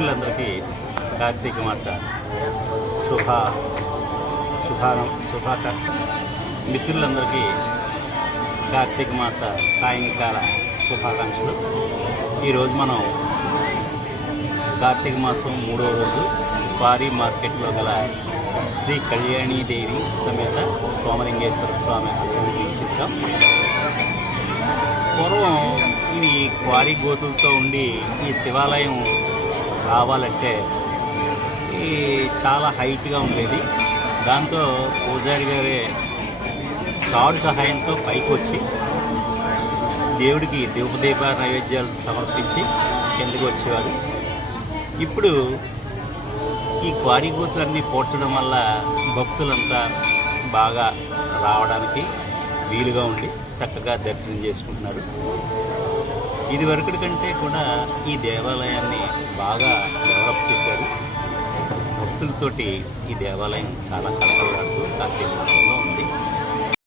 మిత్రులందరికీ కార్తీక మాస మిత్రులందరికీ కార్తీక మాస సాయంకాల శుభాకాంక్షలు. ఈరోజు మనం కార్తీక మాసం 3వ రోజు క్వారీ మార్కెట్లో గల శ్రీ కళ్యాణీదేవి సమేత సోమలింగేశ్వర స్వామి ఆలయానికి ఇచ్చేసాం. పూర్వం ఇవి క్వారీ గోతులతో ఉండి ఈ శివాలయం రావాలంటే చాలా హైట్గా ఉండేది. దాంతో పూజారి గారే తాడు సహాయంతో పైకి వచ్చి దేవుడికి దీపదీప నైవేద్యాలు సమర్పించి కిందకి వచ్చేవారు. ఇప్పుడు ఈ క్వారీ గోతులన్నీ పోడ్చడం వల్ల భక్తులంతా బాగా రావడానికి వీలుగా ఉండి చక్కగా దర్శనం చేసుకుంటున్నారు. ఇది వరకటి కంటే కూడా ఈ దేవాలయాన్ని బాగా డెవలప్ చేశారు. భక్తులతోటి ఈ దేవాలయం చాలా కలకలం